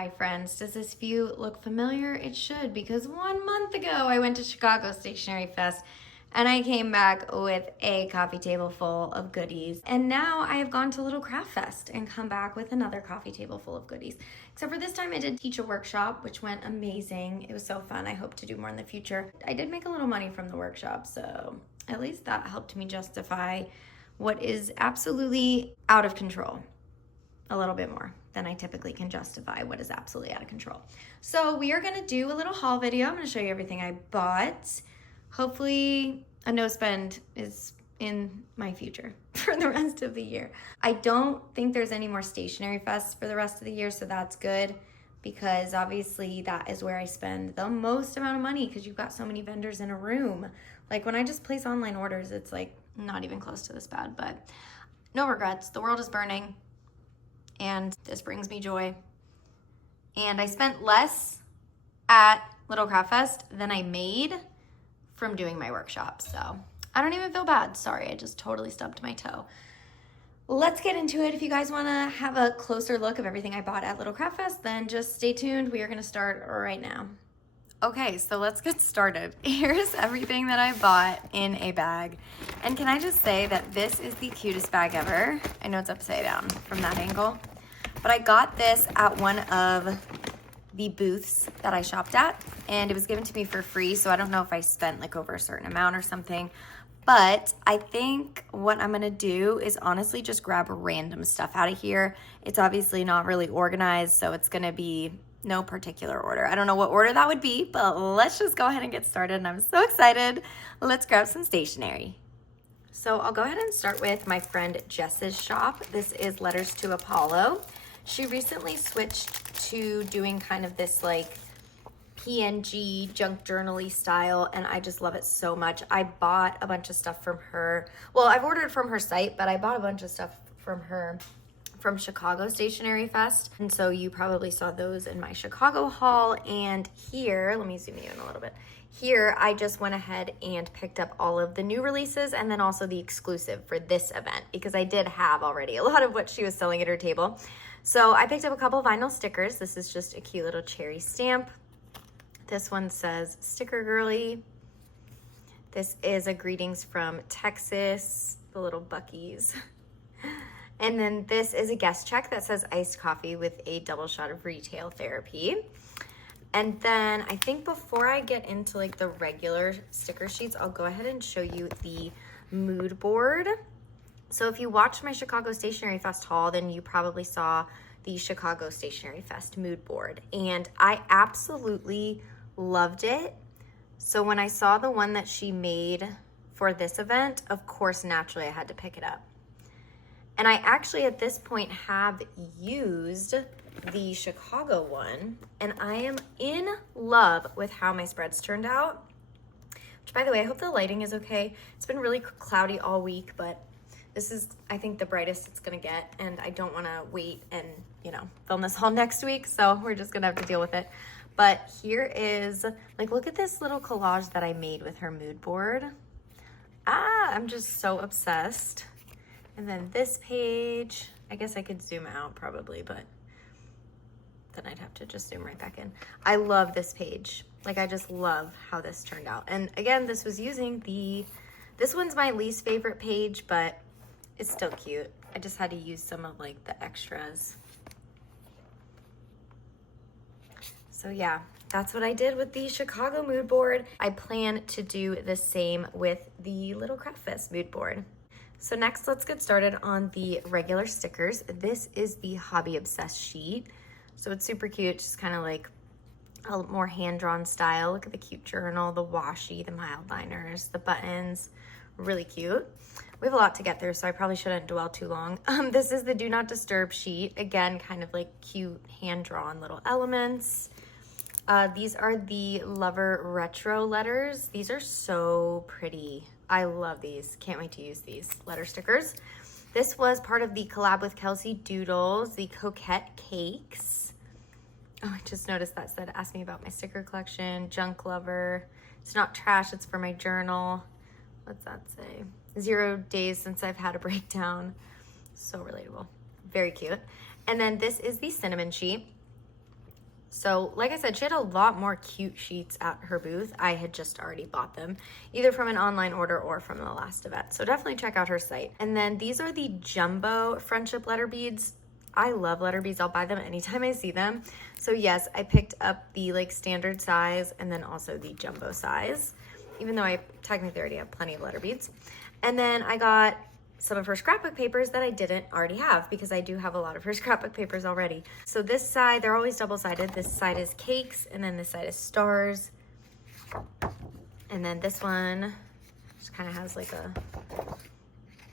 Hi friends, does this view look familiar? It should, because 1 month ago I went to Chicago Stationery Fest and I came back with a coffee table full of goodies. And now I have gone to Little Craft Fest and come back with another coffee table full of goodies. Except for this time I did teach a workshop, which went amazing. It was so fun. I hope to do more in the future. I did make a little money from the workshop, so at least that helped me justify what is absolutely out of control. A little bit more than I typically can justify what is absolutely out of control. So we are gonna do a little haul video. I'm gonna show you everything I bought. Hopefully a no spend is in my future for the rest of the year. I don't think there's any more Stationery Fest for the rest of the year, so that's good because obviously that is where I spend the most amount of money because you've got so many vendors in a room. Like when I just place online orders, it's like not even close to this bad, but no regrets. The world is burning. And this brings me joy. And I spent less at Little Craft Fest than I made from doing my workshop. So I don't even feel bad. Sorry, I just totally stubbed my toe. Let's get into it. If you guys wanna have a closer look of everything I bought at Little Craft Fest, then just stay tuned. We are gonna start right now. Okay, so let's get started. Here's everything that I bought in a bag. And can I just say that this is the cutest bag ever? I know it's upside down from that angle, but I got this at one of the booths that I shopped at, and it was given to me for free, so I don't know if I spent like over a certain amount or something, but I think what I'm gonna do is honestly just grab random stuff out of here. It's obviously not really organized, so it's gonna be no particular order. I don't know what order that would be, but let's just go ahead and get started, and I'm so excited. Let's grab some stationery. So I'll go ahead and start with my friend Jess's shop. This is Letters to Apollo. She recently switched to doing kind of this like PNG junk journal-y style, and I just love it so much. I bought a bunch of stuff from her. Well, I've ordered from her site, but I bought a bunch of stuff from her from Chicago Stationery Fest. And so you probably saw those in my Chicago haul. And here, let me zoom you in a little bit. Here, I just went ahead and picked up all of the new releases and then also the exclusive for this event because I did have already a lot of what she was selling at her table. So I picked up a couple vinyl stickers. This is just a cute little cherry stamp. This one says Sticker Girly. This is a greetings from Texas, the little Buckies. And then this is a guest check that says iced coffee with a double shot of retail therapy. And then I think before I get into like the regular sticker sheets, I'll go ahead and show you the mood board. So if you watched my Chicago Stationery Fest haul, then you probably saw the Chicago Stationery Fest mood board. And I absolutely loved it. So when I saw the one that she made for this event, of course, naturally I had to pick it up. And I actually at this point have used the Chicago one, and I am in love with how my spreads turned out. Which, by the way, I hope the lighting is okay. It's been really cloudy all week, but this is, I think, the brightest it's gonna get, and I don't wanna wait and, you know, film this all next week, so we're just gonna have to deal with it. But here is, like, look at this little collage that I made with her mood board. I'm just so obsessed. And then this page, I guess I could zoom out probably, but then I'd have to just zoom right back in. I love this page. Like, I just love how this turned out. And again, this was using this one's my least favorite page, but it's still cute. I just had to use some of like the extras. So yeah, that's what I did with the Chicago mood board. I plan to do the same with the Little Craft Fest mood board. So next, let's get started on the regular stickers. This is the Hobby Obsessed sheet. So it's super cute, just kind of like a more hand-drawn style. Look at the cute journal, the washi, the mild liners, the buttons, really cute. We have a lot to get through, so I probably shouldn't dwell too long. This is the Do Not Disturb sheet. Again, kind of like cute hand-drawn little elements. These are the Lover Retro letters. These are so pretty. I love these. Can't wait to use these letter stickers. This was part of the collab with Kelsey Doodles, the Coquette Cakes. Oh, I just noticed that said, ask me about my sticker collection, Junk Lover. It's not trash, it's for my journal. What's that say? 0 days since I've had a breakdown. So relatable. Very cute. And then this is the cinnamon sheet. So like I said, she had a lot more cute sheets at her booth. I had just already bought them, either from an online order or from the last event. So definitely check out her site. And then these are the jumbo friendship letter beads. I love letter beads. I'll buy them anytime I see them. So yes, I picked up the like standard size and then also the jumbo size, even though I technically already have plenty of letter beads. And then I got some of her scrapbook papers that I didn't already have because I do have a lot of her scrapbook papers already. So this side, they're always double-sided. This side is cakes and then this side is stars. And then this one just kind of has like a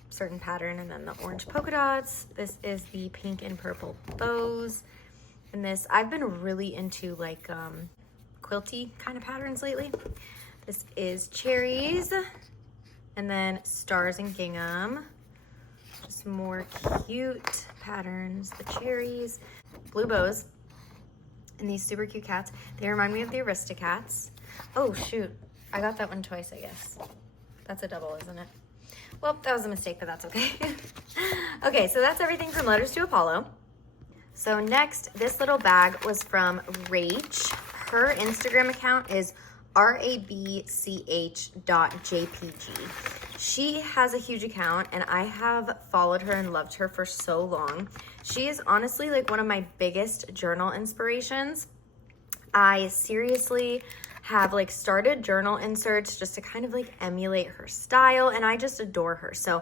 certain pattern, and then the orange polka dots. This is the pink and purple bows. And this, I've been really into like quilty kind of patterns lately. This is cherries, and then stars and gingham. Just more cute patterns. The cherries, blue bows, and these super cute cats. They remind me of the Aristocats. Oh shoot, I got that one twice, I guess. That's a double, isn't it? Well, that was a mistake, but that's okay. Okay, so that's everything from Letters to Apollo. So next, this little bag was from Rach. Her Instagram account is rabch.jpg. She has a huge account, and I have followed her and loved her for so long. She is honestly like one of my biggest journal inspirations. I seriously have like started journal inserts just to kind of like emulate her style, and I just adore her. So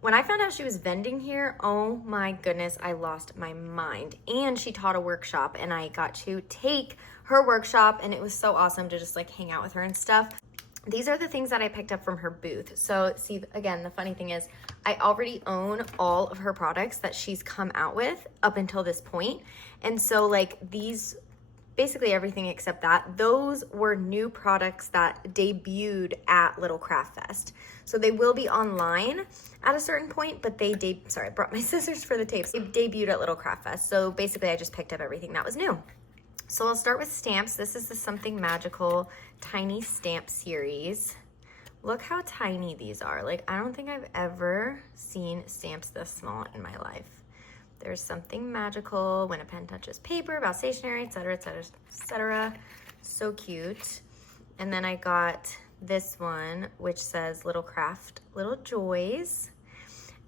when I found out she was vending here, oh my goodness, I lost my mind. And she taught a workshop, and I got to take her workshop, and it was so awesome to just like hang out with her and stuff. These are the things that I picked up from her booth. So see, again, the funny thing is I already own all of her products that she's come out with up until this point. And so like these, basically everything except that, those were new products that debuted at Little Craft Fest. So they will be online at a certain point, but sorry, I brought my scissors for the tapes. They debuted at Little Craft Fest. So basically I just picked up everything that was new. So I'll start with stamps. This is the Something Magical Tiny Stamp Series. Look how tiny these are. Like, I don't think I've ever seen stamps this small in my life. There's Something Magical, When a Pen Touches Paper, about stationery, etc., etc., etc. So cute. And then I got this one, which says Little Craft, Little Joys.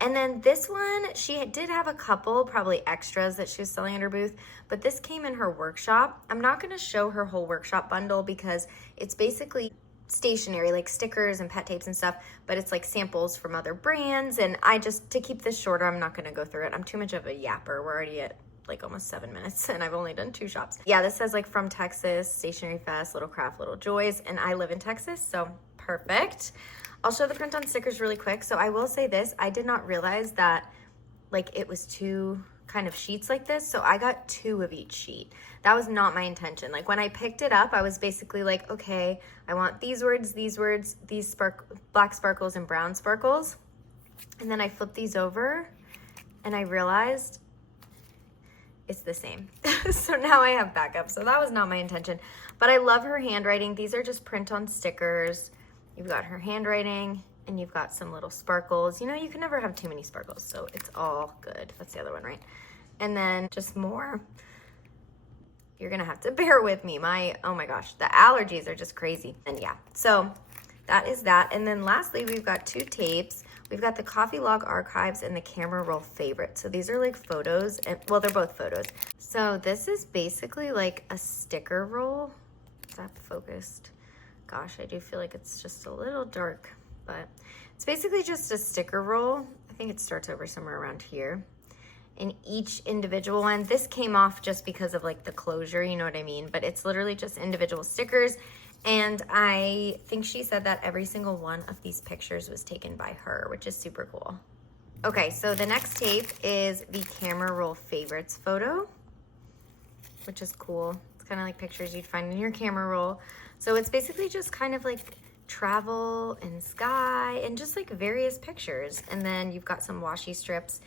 And then this one, she did have a couple probably extras that she was selling at her booth, but this came in her workshop. I'm not going to show her whole workshop bundle because it's basically stationery, like stickers and pet tapes and stuff, but it's like samples from other brands. And to keep this shorter, I'm not going to go through it. I'm too much of a yapper. We're already at like almost 7 minutes and I've only done 2 shops. Yeah, this says like from Texas, Stationery Fest, Little Craft, Little Joys, and I live in Texas, so perfect. I'll show the print on stickers really quick. So I will say this, I did not realize that like it was 2 kind of sheets like this. So I got 2 of each sheet. That was not my intention. Like when I picked it up, I was basically like, okay, I want these words, these black sparkles and brown sparkles. And then I flipped these over and I realized it's the same. So now I have backup. So that was not my intention, but I love her handwriting. These are just print on stickers. You've got her handwriting and you've got some little sparkles. You know, you can never have too many sparkles, so it's all good. That's the other one, right? And then just more. You're gonna have to bear with me. Oh my gosh, the allergies are just crazy. And yeah, so that is that. And then lastly, we've got 2 tapes. We've got the Coffee Log Archives and the Camera Roll Favorites. So these are like photos, and well, they're both photos. So this is basically like a sticker roll. Is that focused? Gosh, I do feel like it's just a little dark, but it's basically just a sticker roll. I think it starts over somewhere around here. And each individual one, this came off just because of like the closure, you know what I mean? But it's literally just individual stickers. And I think she said that every single one of these pictures was taken by her, which is super cool. Okay, so the next tape is the Camera Roll Favorites photo, which is cool. It's kind of like pictures you'd find in your camera roll. So it's basically just kind of like travel and sky and just like various pictures. And then you've got some washi strips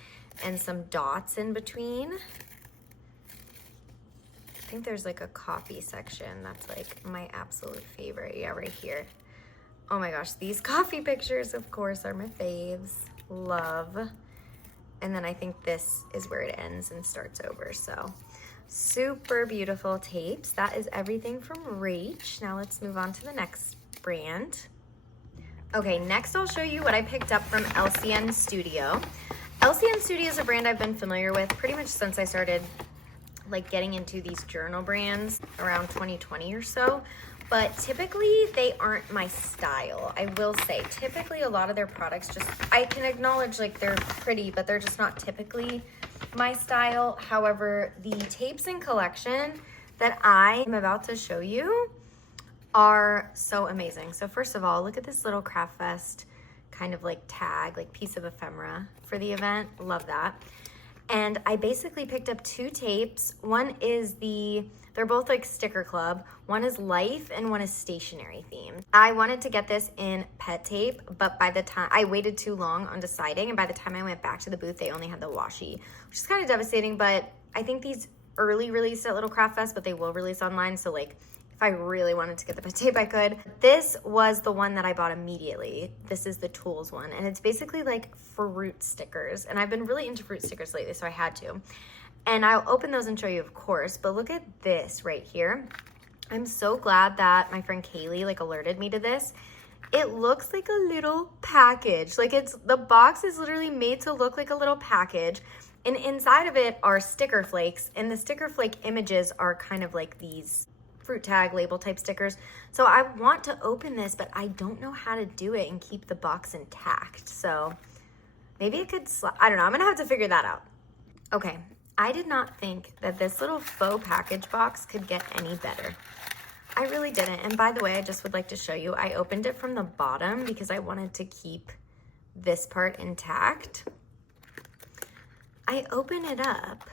and some dots in between. I think there's like a coffee section. That's like my absolute favorite. Yeah, right here. Oh my gosh, these coffee pictures, of course, are my faves. Love. And then I think this is where it ends and starts over. So super beautiful tapes. That is everything from Reach. Now let's move on to the next brand. Okay, next I'll show you what I picked up from LCN Studio. LCN Studio is a brand I've been familiar with pretty much since I started like getting into these journal brands around 2020 or so. But typically they aren't my style. I will say, typically a lot of their products just, I can acknowledge like they're pretty, but they're just not typically my style. However, the tapes and collection that I am about to show you are so amazing. So first of all, look at this little Craft Fest kind of like tag, like piece of ephemera for the event. Love that. And I basically picked up 2 tapes. One is they're both like Sticker Club. One is Life and one is Stationery themed. I wanted to get this in pet tape, but by the time I waited too long on deciding, and by the time I went back to the booth, they only had the washi, which is kind of devastating, but I think these early released at Little Craft Fest, but they will release online. So like, if I really wanted to get the pet tape, I could. This was the one that I bought immediately. This is the Tools one, and it's basically like fruit stickers. And I've been really into fruit stickers lately, so I had to. And I'll open those and show you, of course, but look at this right here. I'm so glad that my friend Kaylee like alerted me to this. It looks like a little package. Like the box is literally made to look like a little package. And inside of it are sticker flakes, and the sticker flake images are kind of like these fruit tag label type stickers. So I want to open this, but I don't know how to do it and keep the box intact. So maybe it could, I don't know. I'm gonna have to figure that out. Okay, I did not think that this little faux package box could get any better. I really didn't. And by the way, I just would like to show you, I opened it from the bottom because I wanted to keep this part intact. I open it up.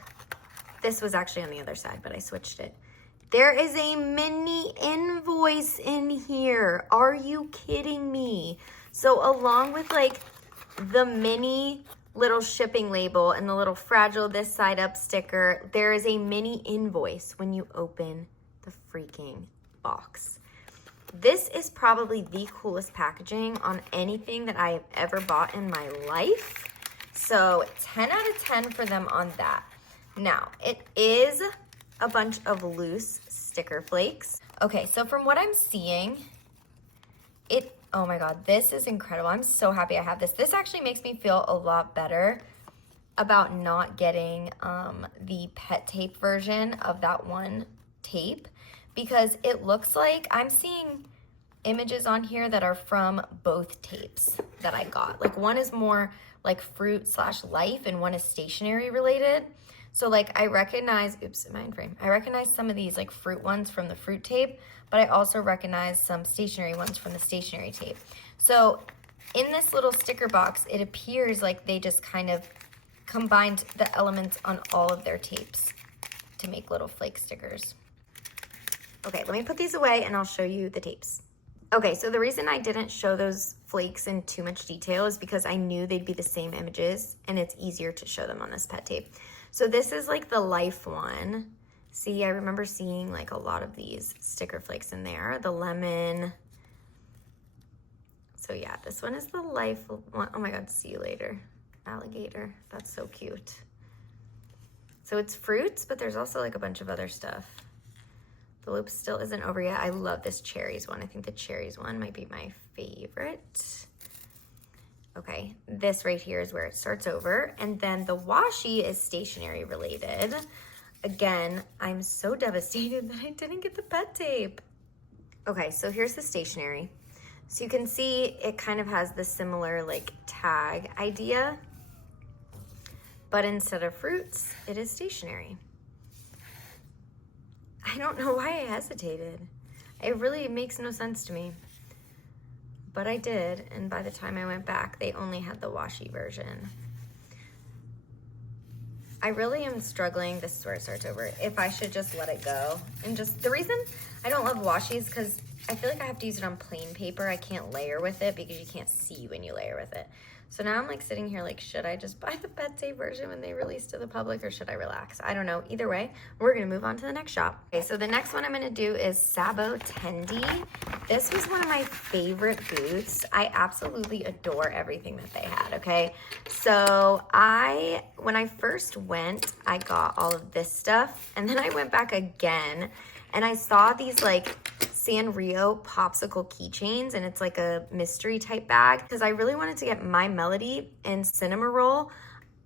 This was actually on the other side, but I switched it. There is a mini invoice in here. Are you kidding me? So along with like the mini little shipping label and the little fragile this side up sticker, there is a mini invoice when you open the freaking box. This is probably the coolest packaging on anything that I have ever bought in my life. So 10 out of 10 for them on that. Now, it is a bunch of loose sticker flakes. Okay, so from what I'm seeing, oh my God, this is incredible. I'm so happy I have this. This actually makes me feel a lot better about not getting the pet tape version of that one tape, because it looks like I'm seeing images on here that are from both tapes that I got. Like one is more like fruit / life and one is stationery related. So like I recognize, oops, am I in frame? I recognize some of these like fruit ones from the fruit tape, but I also recognize some stationery ones from the stationery tape. So in this little sticker box, it appears like they just kind of combined the elements on all of their tapes to make little flake stickers. Okay, let me put these away and I'll show you the tapes. Okay, so the reason I didn't show those flakes in too much detail is because I knew they'd be the same images and it's easier to show them on this pet tape. So this is like the life one. See, I remember seeing like a lot of these sticker flakes in there. The lemon. So yeah, this one is the life one. Oh my God, see you later. Alligator, that's so cute. So it's fruits, but there's also like a bunch of other stuff. The loop still isn't over yet. I love this cherries one. I think the cherries one might be my favorite. Okay, this right here is where it starts over. And then the washi is stationery related. Again, I'm so devastated that I didn't get the pet tape. Okay, so here's the stationery. So you can see it kind of has the similar like tag idea, but instead of fruits, it is stationery. I don't know why I hesitated. It really makes no sense to me. But I did, and by the time I went back, they only had the washi version. I really am struggling, this is where it starts over, if I should just let it go. And just, the reason I don't love washi is because I feel like I have to use it on plain paper. I can't layer with it because you can't see when you layer with it. So now I'm like sitting here like, should I just buy the pet tape version when they release to the public, or should I relax? I don't know. Either way, we're gonna move on to the next shop. Okay, so the next one I'm gonna do is Sabo Tendy. This was one of my favorite booths. I absolutely adore everything that they had, okay? So when I first went, I got all of this stuff, and then I went back again, and I saw these like Sanrio popsicle keychains, and it's like a mystery type bag because I really wanted to get My Melody and Cinema Roll.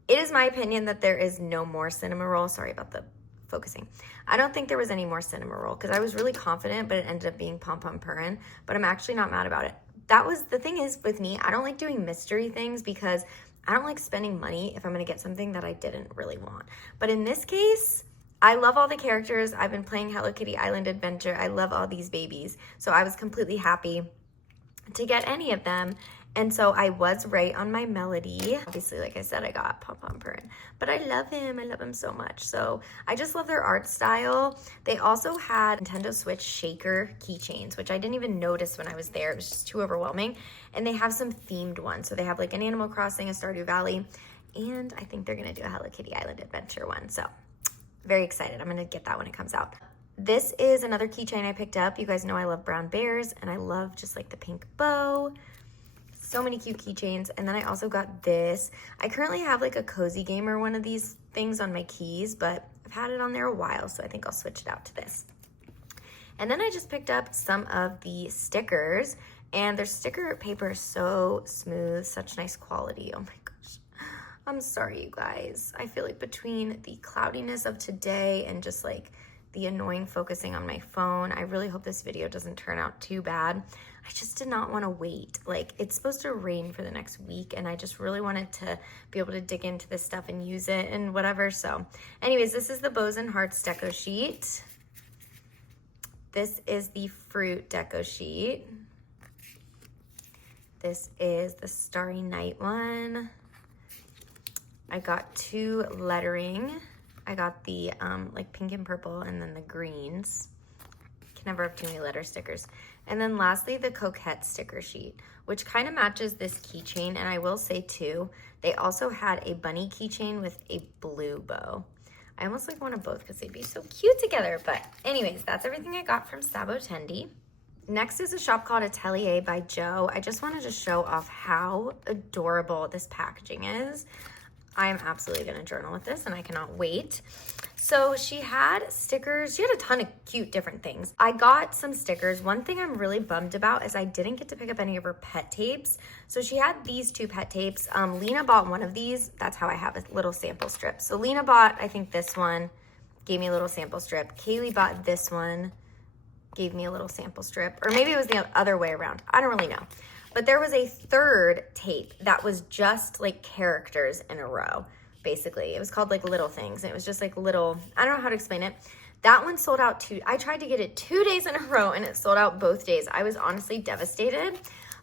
It is my opinion that there is no more Cinema Roll. Sorry about the focusing. I don't think there was any more Cinema Roll because I was really confident, but it ended up being Pom Pom Purin, but I'm actually not mad about it. That was the thing is with me, I don't like doing mystery things because I don't like spending money if I'm gonna get something that I didn't really want. But in this case, I love all the characters. I've been playing Hello Kitty Island Adventure. I love all these babies. So I was completely happy to get any of them. And so I was right on My Melody. Obviously, like I said, I got Pom Pom Purin, but I love him. I love him so much. So I just love their art style. They also had Nintendo Switch shaker keychains, which I didn't even notice when I was there. It was just too overwhelming. And they have some themed ones. So they have like an Animal Crossing, a Stardew Valley, and I think they're gonna do a Hello Kitty Island Adventure one. So very excited. I'm gonna get that when it comes out. This is another keychain I picked up. You guys know I love brown bears, and I love just like the pink bow. So many cute keychains. And then I also got this. I currently have like a Cozy Gamer one of these things on my keys, but I've had it on there a while, so I think I'll switch it out to this. And then I just picked up some of the stickers, and their sticker paper is so smooth, such nice quality. Oh my gosh. I'm sorry, you guys. I feel like between the cloudiness of today and just like the annoying focusing on my phone, I really hope this video doesn't turn out too bad. I just did not want to wait. Like, it's supposed to rain for the next week, and I just really wanted to be able to dig into this stuff and use it and whatever. So anyways, this is the Bows and Hearts deco sheet. This is the fruit deco sheet. This is the Starry Night one. I got 2 lettering. I got the like pink and purple, and then the greens. Can never have too many letter stickers. And then lastly, the Coquette sticker sheet, which kind of matches this keychain. And I will say too, they also had a bunny keychain with a blue bow. I almost like one of both because they'd be so cute together. But anyways, that's everything I got from Sabo Tendy. Next is a shop called Atelier by Joe. I just wanted to show off how adorable this packaging is. I'm absolutely gonna journal with this, and I cannot wait. So she had stickers. She had a ton of cute different things. I got some stickers. One thing I'm really bummed about is I didn't get to pick up any of her pet tapes. So she had these 2 pet tapes. Lena bought one of these. That's how I have a little sample strip. So Lena bought, I think, this one, gave me a little sample strip. Kaylee bought this one, gave me a little sample strip. Or maybe it was the other way around. I don't really know. But there was a 3rd tape that was just like characters in a row, basically. It was called like Little Things. And it was just like little, I don't know how to explain it. That one sold out I tried to get it 2 days in a row, and it sold out both days. I was honestly devastated.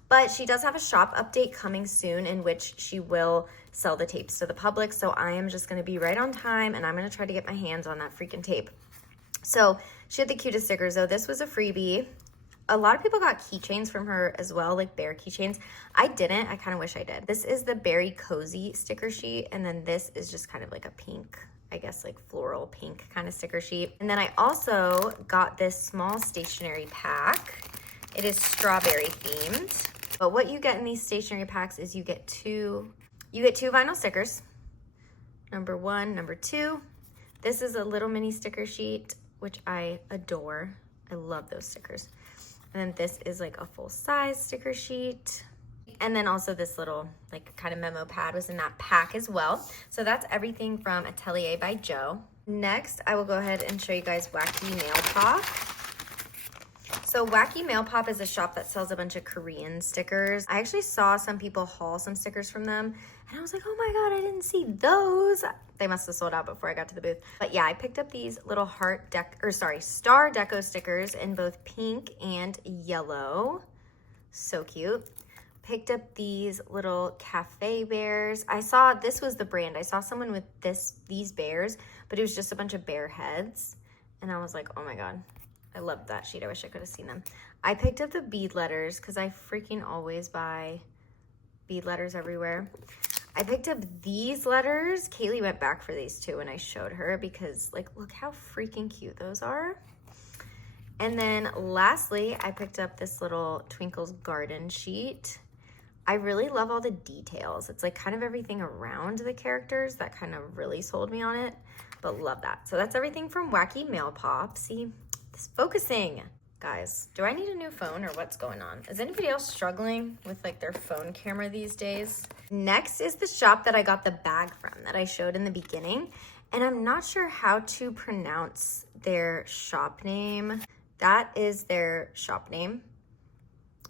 But she does have a shop update coming soon in which she will sell the tapes to the public. So I am just gonna be right on time, and I'm gonna try to get my hands on that freaking tape. So she had the cutest stickers though. This was a freebie. A lot of people got keychains from her as well, like bear keychains. I didn't. I kind of wish I did. This is the Berry Cozy sticker sheet, and then this is just kind of like a pink, I guess like floral pink kind of sticker sheet. And then I also got this small stationery pack. It is strawberry themed. But what you get in these stationery packs is you get two vinyl stickers. Number 1, number 2. This is a little mini sticker sheet, which I adore. I love those stickers. And then this is like a full-size sticker sheet. And then also this little like kind of memo pad was in that pack as well. So that's everything from Atelier by Joe. Next, I will go ahead and show you guys Wacky Mail Pop. So Wacky Mail Pop is a shop that sells a bunch of Korean stickers. I actually saw some people haul some stickers from them, and I was like, oh my God, I didn't see those. They must have sold out before I got to the booth. But yeah, I picked up these little star deco stickers in both pink and yellow. So cute. Picked up these little cafe bears. I saw, this was the brand. I saw someone with these bears, but it was just a bunch of bear heads. And I was like, oh my God, I loved that sheet. I wish I could have seen them. I picked up the bead letters because I freaking always buy bead letters everywhere. I picked up these letters. Kaylee went back for these too, and I showed her because, like, look how freaking cute those are. And then lastly, I picked up this little Twinkle's Garden sheet. I really love all the details. It's like kind of everything around the characters that kind of really sold me on it, but love that. So that's everything from Wacky Mail Pop. See, this focusing. Guys, do I need a new phone or what's going on? Is anybody else struggling with like their phone camera these days? Next is the shop that I got the bag from that I showed in the beginning. And I'm not sure how to pronounce their shop name. That is their shop name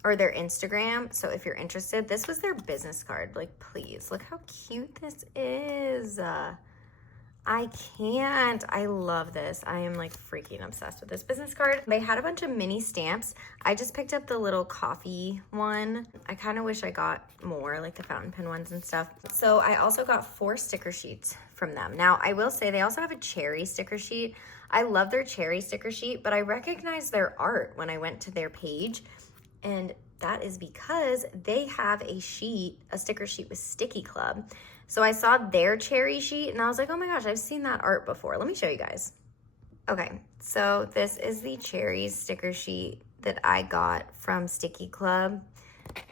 or their Instagram. So if you're interested, this was their business card. Like, please, look how cute this is. I can't. I love this. I am like freaking obsessed with this business card. They had a bunch of mini stamps. I just picked up the little coffee one. I kind of wish I got more, like the fountain pen ones and stuff. So I also got 4 sticker sheets from them. Now, I will say they also have a cherry sticker sheet. I love their cherry sticker sheet, but I recognized their art when I went to their page. And that is because they have a sticker sheet with Sticky Club. So I saw their cherry sheet and I was like, oh my gosh, I've seen that art before. Let me show you guys. Okay, so this is the cherries sticker sheet that I got from Sticky Club.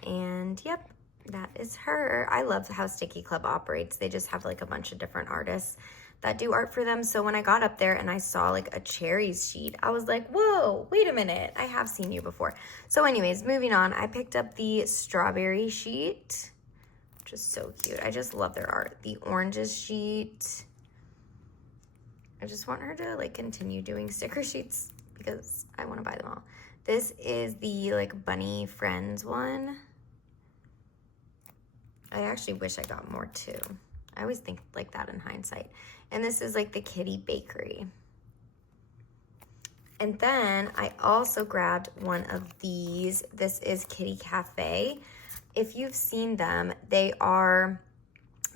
And yep, that is her. I love how Sticky Club operates. They just have like a bunch of different artists that do art for them. So when I got up there and I saw like a cherries sheet, I was like, whoa, wait a minute. I have seen you before. So anyways, moving on, I picked up the strawberry sheet. Just so cute. I just love their art. The oranges sheet. I just want her to like continue doing sticker sheets because I want to buy them all. This is the like bunny friends one. I actually wish I got more too. I always think like that in hindsight. And this is like the kitty bakery. And then I also grabbed one of these. This is Kitty Cafe. If you've seen them, they are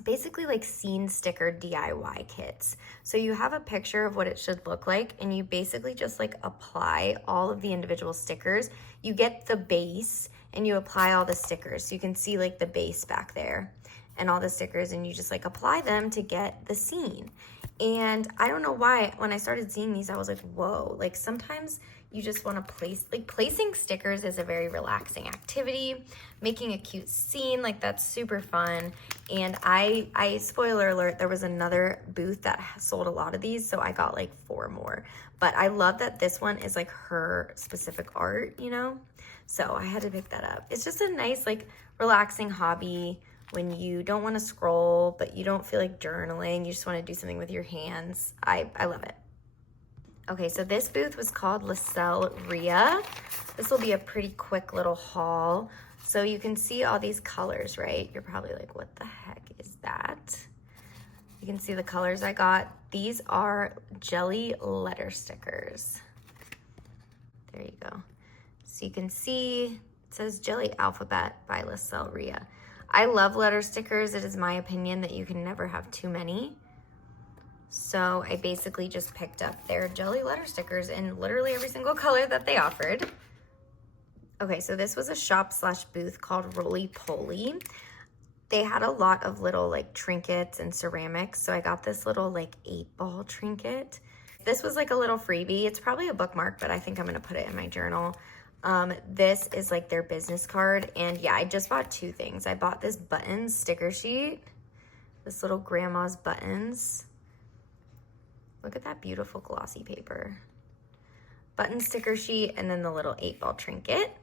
basically like scene sticker DIY kits. So you have a picture of what it should look like and you basically just like apply all of the individual stickers. You get the base and you apply all the stickers. So you can see like the base back there and all the stickers and you just like apply them to get the scene. And I don't know why, when I started seeing these, I was like, whoa, like sometimes you just want to placing stickers is a very relaxing activity. Making a cute scene, like that's super fun. And I spoiler alert, there was another booth that sold a lot of these, so I got like 4 more. But I love that this one is like her specific art, you know? So I had to pick that up. It's just a nice, like relaxing hobby when you don't want to scroll, but you don't feel like journaling. You just want to do something with your hands. I love it. Okay, so this booth was called LCN. This will be a pretty quick little haul. So you can see all these colors, right? You're probably like, what the heck is that? You can see the colors I got. These are jelly letter stickers. There you go. So you can see, it says Jelly Alphabet by LCN. I love letter stickers. It is my opinion that you can never have too many. So I basically just picked up their jelly letter stickers in literally every single color that they offered. Okay, so this was a shop/booth called Roly Poly. They had a lot of little like trinkets and ceramics. So I got this little like 8-ball trinket. This was like a little freebie. It's probably a bookmark, but I think I'm gonna put it in my journal. This is like their business card. And yeah, I just bought 2 things. I bought this buttons sticker sheet, this little grandma's buttons. Look at that beautiful glossy paper. Button sticker sheet and then the little 8-ball trinket.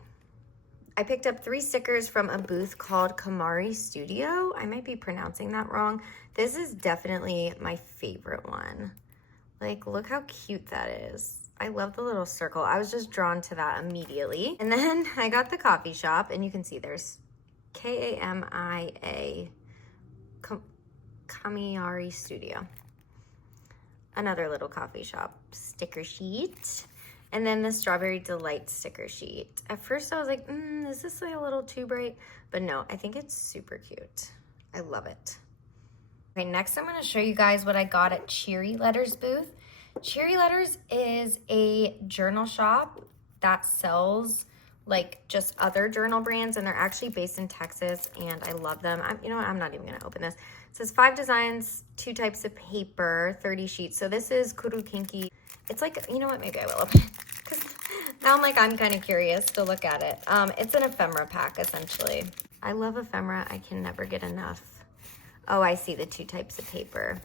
I picked up 3 stickers from a booth called Pineberry Studio. I might be pronouncing that wrong. This is definitely my favorite one. Like, look how cute that is. I love the little circle. I was just drawn to that immediately. And then I got the coffee shop, and you can see there's Kamia, Pineberry Studio. Another little coffee shop sticker sheet. And then the Strawberry Delight sticker sheet. At first I was like, is this like a little too bright? But no, I think it's super cute. I love it. Okay, next I'm gonna show you guys what I got at Cheery Letters booth. Cherry Letters is a journal shop that sells like just other journal brands, and they're actually based in Texas, and I love them. You know what, I'm not even gonna open this. It says 5 designs, 2 types of paper, 30 sheets. So this is Kuru Kinki. It's like, you know what, maybe I will open it. Because now I'm kind of curious to look at it. It's an ephemera pack, essentially. I love ephemera, I can never get enough. Oh, I see the 2 types of paper.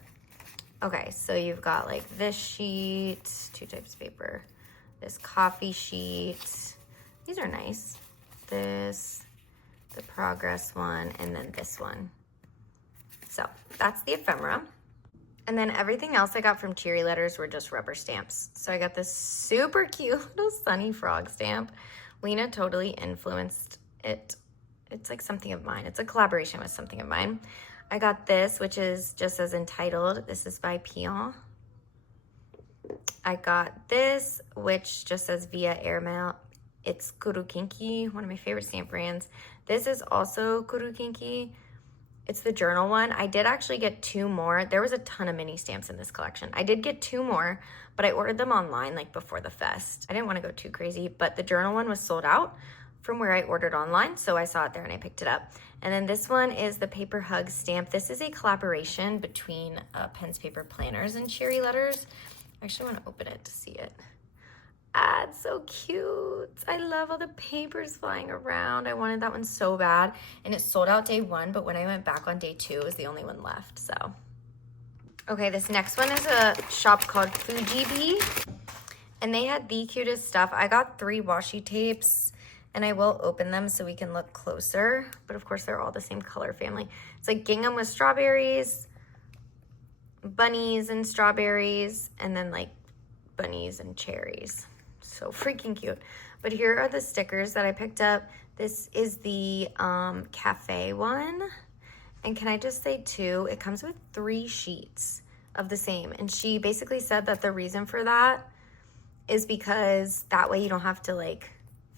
Okay, so you've got like this sheet, 2 types of paper, this coffee sheet. These are nice. This, the progress one, and then this one. So that's the ephemera. And then everything else I got from Cherry Letters were just rubber stamps. So I got this super cute little Sunny Frog stamp. Lena totally influenced it. It's like something of mine. It's a collaboration with something of mine. I got this, which is just as entitled. This is by Pion. I got this, which just says via airmail. It's Kuru Kinki, one of my favorite stamp brands. This is also Kuru Kinki. It's the journal one. I did actually get 2 more. There was a ton of mini stamps in this collection. I did get 2 more, but I ordered them online like before the fest. I didn't want to go too crazy, but the journal one was sold out from where I ordered online, so I saw it there and I picked it up. And then this one is the Paper Hug stamp. This is a collaboration between Pens Paper Planners and Cherry Letters. I actually want to open it to see it. Ah, it's so cute. I love all the papers flying around. I wanted that one so bad, and it sold out day 1, but when I went back on day 2, it was the only one left, so. Okay, this next one is a shop called Fuji Bee, and they had the cutest stuff. I got 3 washi tapes, and I will open them so we can look closer, but of course they're all the same color family. It's like gingham with strawberries, bunnies and strawberries, and then like bunnies and cherries. So freaking cute. But here are the stickers that I picked up. This is the cafe one. And can I just say too, it comes with 3 sheets of the same. And she basically said that the reason for that is because that way you don't have to like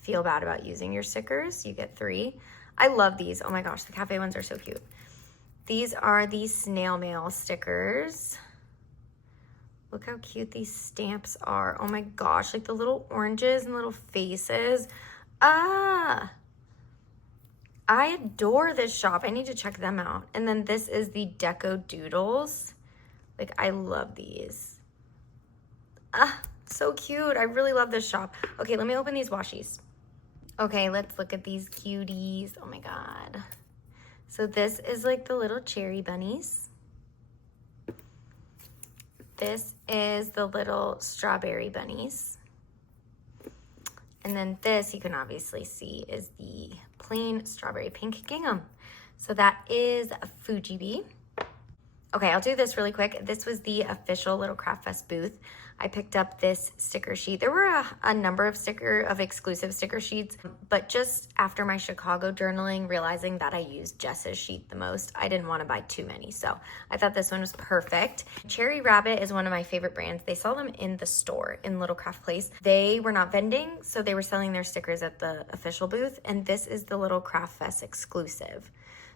feel bad about using your stickers. You get 3. I love these. Oh my gosh, the cafe ones are so cute. These are the snail mail stickers. Look how cute these stamps are. Oh my gosh, like the little oranges and little faces. Ah, I adore this shop. I need to check them out. And then this is the Deco Doodles. Like, I love these. Ah, so cute. I really love this shop. Okay, let me open these washies. Okay, let's look at these cuties. Oh my God. So this is like the little cherry bunnies. This is the little strawberry bunnies. And then this, you can obviously see, is the plain strawberry pink gingham. So that is a Fuji Bee. Okay, I'll do this really quick. This was the official Little Craft Fest booth. I picked up this sticker sheet. There were a number of exclusive sticker sheets, but just after my Chicago journaling, realizing that I used Jess's sheet the most, I didn't want to buy too many. So I thought this one was perfect. Cherry Rabbit is one of my favorite brands. They sell them in the store in Little Craft Place. They were not vending, so they were selling their stickers at the official booth, and this is the Little Craft Fest exclusive.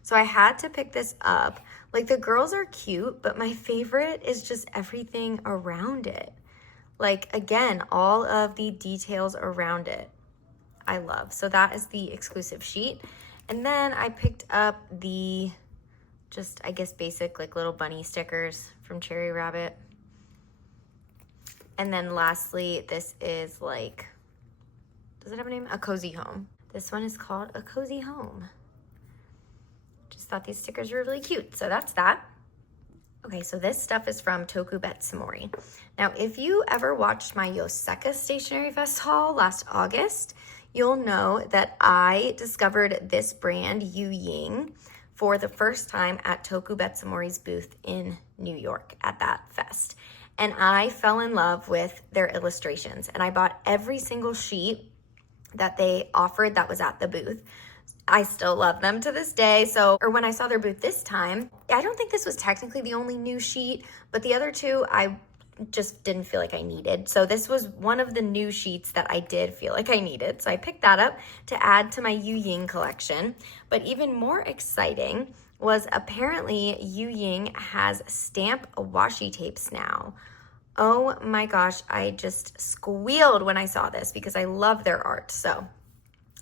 So I had to pick this up. Like, the girls are cute, but my favorite is just everything around it. Like, again, all of the details around it, I love. So that is the exclusive sheet. And then I picked up the just, I guess, basic like little bunny stickers from Cherry Rabbit. And then lastly, this is like, does it have a name? A Cozy Home. This one is called A Cozy Home. Just thought these stickers were really cute. So that's that. Okay, so this stuff is from Tokubetsumori. Now, if you ever watched my Yoseka Stationery Fest haul last August, you'll know that I discovered this brand, Ying, for the first time at Tokubetsumori's booth in New York at that fest. And I fell in love with their illustrations, and I bought every single sheet that they offered that was at the booth. I still love them to this day. Or when I saw their booth this time, I don't think this was technically the only new sheet, but the other 2 I just didn't feel like I needed. So this was one of the new sheets that I did feel like I needed. So I picked that up to add to my Ying collection. But even more exciting was apparently Ying has stamp washi tapes now. Oh my gosh, I just squealed when I saw this because I love their art. So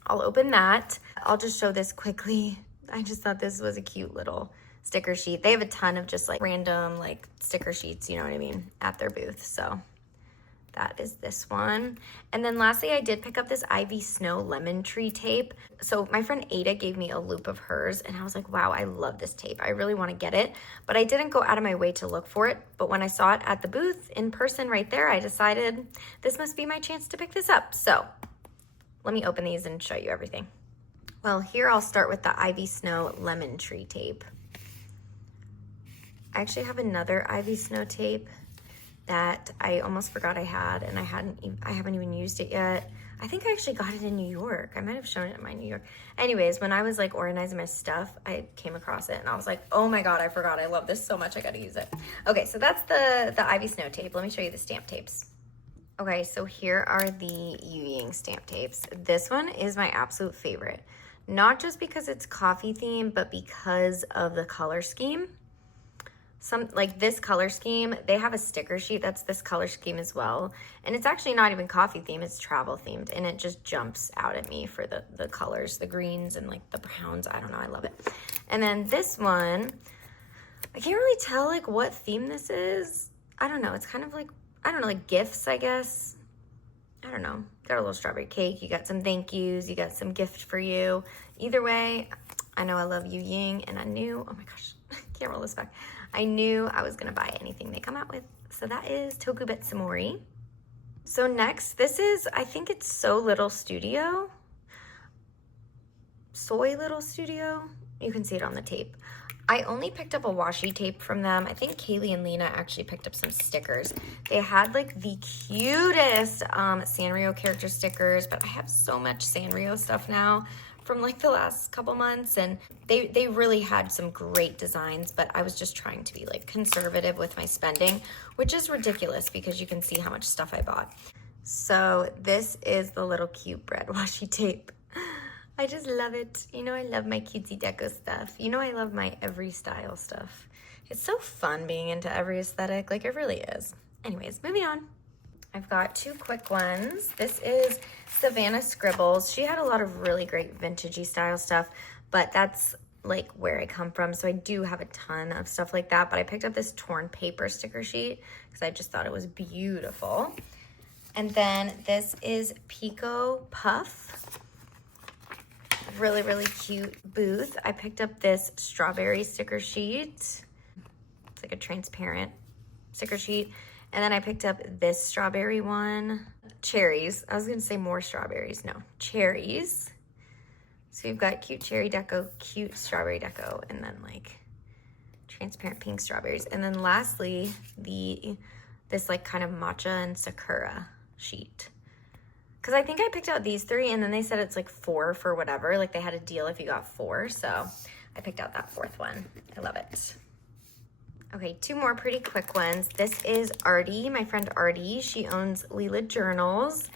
I'll open that. I'll just show this quickly. I just thought this was a cute little sticker sheet. They have a ton of just like random like sticker sheets, you know what I mean, at their booth. So that is this one. And then lastly, I did pick up this Ivy Snow lemon tree tape. So my friend Ada gave me a loop of hers and I was like, wow, I love this tape. I really want to get it, but I didn't go out of my way to look for it. But when I saw it at the booth in person right there, I decided this must be my chance to pick this up. So let me open these and show you everything. Well, here I'll start with the Ivy Snow lemon tree tape. I actually have another Ivy Snow tape that I almost forgot I had, and I haven't even used it yet. I think I actually got it in New York. I might have shown it in my New York. Anyways, when I was like organizing my stuff, I came across it and I was like, oh my God, I forgot. I love this so much. I gotta use it. Okay, so that's the Ivy Snow tape. Let me show you the stamp tapes. Okay, so here are the Ying stamp tapes. This one is my absolute favorite. Not just because it's coffee themed, but because of the color scheme. Like this color scheme, they have a sticker sheet that's this color scheme as well. And it's actually not even coffee themed, it's travel themed. And it just jumps out at me for the colors, the greens and like the browns. I don't know, I love it. And then this one, I can't really tell like what theme this is. I don't know, it's kind of like, I don't know, like gifts, I guess. I don't know, got a little strawberry cake, you got some thank yous, you got some gift for you. Either way, I know I love you, Ying, and I knew, oh my gosh, can't roll this back. I knew I was gonna buy anything they come out with. So that is Tokubetsu. So next, this is, I think it's Soy Little Studio. You can see it on the tape. I only picked up a washi tape from them. I think Kaylee and Lena actually picked up some stickers. They had like the cutest Sanrio character stickers, but I have so much Sanrio stuff now from like the last couple months, and they really had some great designs, but I was just trying to be like conservative with my spending, which is ridiculous because you can see how much stuff I bought. So this is the little cute bread washi tape. I just love it. You know, I love my cutesy deco stuff. You know, I love my every style stuff. It's so fun being into every aesthetic, like it really is. Anyways, moving on. I've got two quick ones. This is Savannah Scribbles. She had a lot of really great vintagey style stuff, but that's like where I come from. So I do have a ton of stuff like that, but I picked up this torn paper sticker sheet because I just thought it was beautiful. And then this is Pico Puff. Really, really cute booth. I picked up this strawberry sticker sheet. It's like a transparent sticker sheet. And then I picked up this strawberry one. Cherries. I was gonna say more strawberries. No, cherries. So you've got cute cherry deco, cute strawberry deco, and then like transparent pink strawberries. And then lastly, this like kind of matcha and sakura sheet. Because I think I picked out these three, and then they said it's like 4 for whatever. Like they had a deal if you got 4. So I picked out that 4th one. I love it. Okay, 2 more pretty quick ones. This is Arty, my friend Arty. She owns Leela Journals.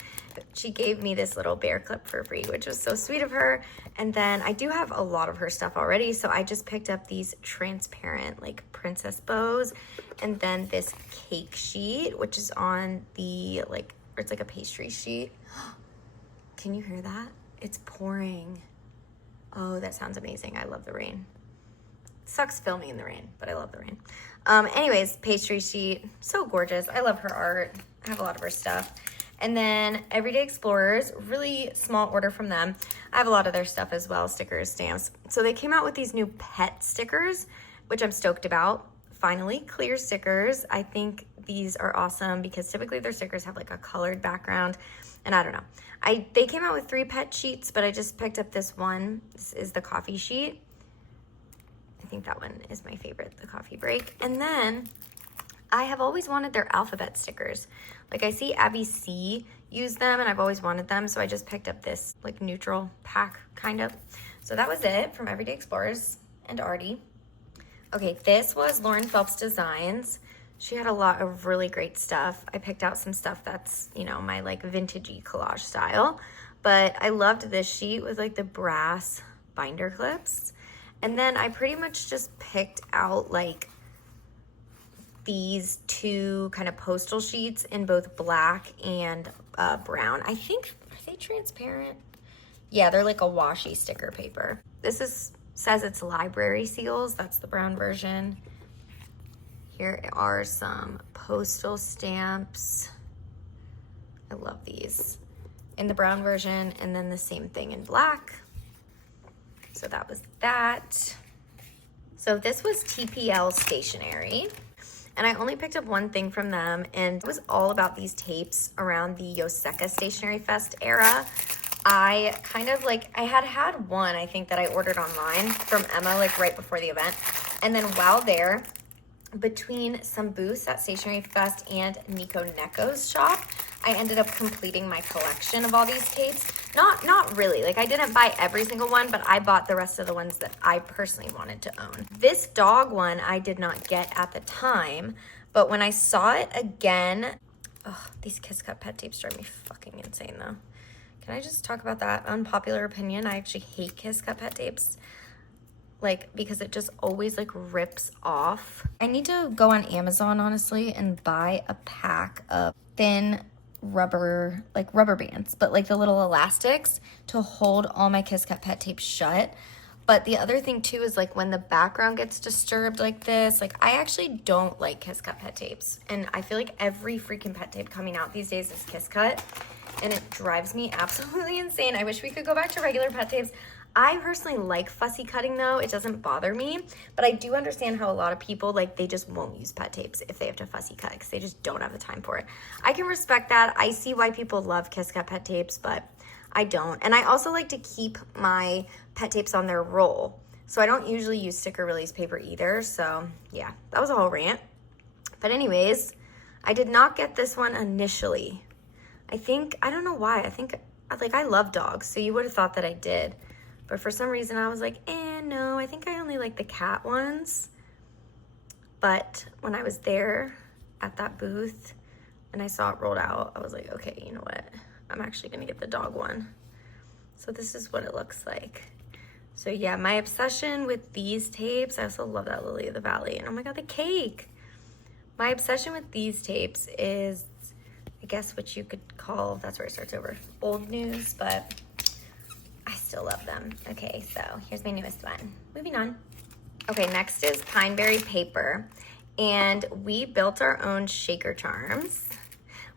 She gave me this little bear clip for free, which was so sweet of her. And then I do have a lot of her stuff already, so I just picked up these transparent like princess bows, and then this cake sheet, which is on the like, or it's like a pastry sheet. Can you hear that? It's pouring. Oh, that sounds amazing. I love the rain. Sucks filming in the rain, but I love the rain. Anyways, pastry sheet, so gorgeous. I love her art. I have a lot of her stuff. And then Everyday Explorers, really small order from them. I have a lot of their stuff as well, stickers, stamps. So they came out with these new pet stickers, which I'm stoked about. Finally, clear stickers. I think these are awesome because typically their stickers have like a colored background, and I don't know. They came out with 3 pet sheets, but I just picked up this one. This is the coffee sheet. I think that one is my favorite, the coffee break. And then I have always wanted their alphabet stickers. Like I see Abby C use them, and I've always wanted them, so I just picked up this like neutral pack kind of. So that was it from Everyday Explorers and Arty. Okay, this was Lauren Phelps Designs. She had a lot of really great stuff. I picked out some stuff that's, you know, my like vintagey collage style, but I loved this sheet with like the brass binder clips. And then I pretty much just picked out like these two kind of postal sheets in both black and brown. I think, are they transparent? Yeah, they're like a washi sticker paper. This says it's library seals. That's the brown version. Here are some postal stamps. I love these in the brown version, and then the same thing in black. So that was that. So this was TPL Stationery, and I only picked up one thing from them, and it was all about these tapes around the Yoseka Stationery Fest era. I kind of like, I had one, I think, that I ordered online from Emma, like right before the event. And then while there, between some booths at Stationery Fest and Nico Neko's shop, I ended up completing my collection of all these tapes. Not really, like I didn't buy every single one, but I bought the rest of the ones that I personally wanted to own. This dog one I did not get at the time, but when I saw it again, oh, these Kiss Cut pet tapes drive me fucking insane though. Can I just talk about that unpopular opinion? I actually hate Kiss Cut pet tapes. Like, because it just always like rips off. I need to go on Amazon, honestly, and buy a pack of thin rubber bands, but like the little elastics to hold all my Kiss Cut pet tapes shut. But the other thing too is like when the background gets disturbed like this, like I actually don't like Kiss Cut pet tapes. And I feel like every freaking pet tape coming out these days is Kiss Cut. And it drives me absolutely insane. I wish we could go back to regular pet tapes. I personally like fussy cutting though. It doesn't bother me, but I do understand how a lot of people, like they just won't use pet tapes if they have to fussy cut because they just don't have the time for it. I can respect that. I see why people love Kiss Cut pet tapes, but I don't. And I also like to keep my pet tapes on their roll. So I don't usually use sticker release paper either. So yeah, that was a whole rant. But anyways, I did not get this one initially. I don't know why. I love dogs, so you would have thought that I did. But for some reason, I was like, no, I think I only like the cat ones. But when I was there at that booth and I saw it rolled out, I was like, okay, you know what? I'm actually going to get the dog one. So this is what it looks like. So yeah, my obsession with these tapes, I also love that Lily of the Valley. And oh my God, the cake. My obsession with these tapes is, I guess what you could call, that's where it starts over, old news, but I still love them. Okay, so here's my newest one. Moving on. Okay, next is Pineberry Paper. And we built our own shaker charms,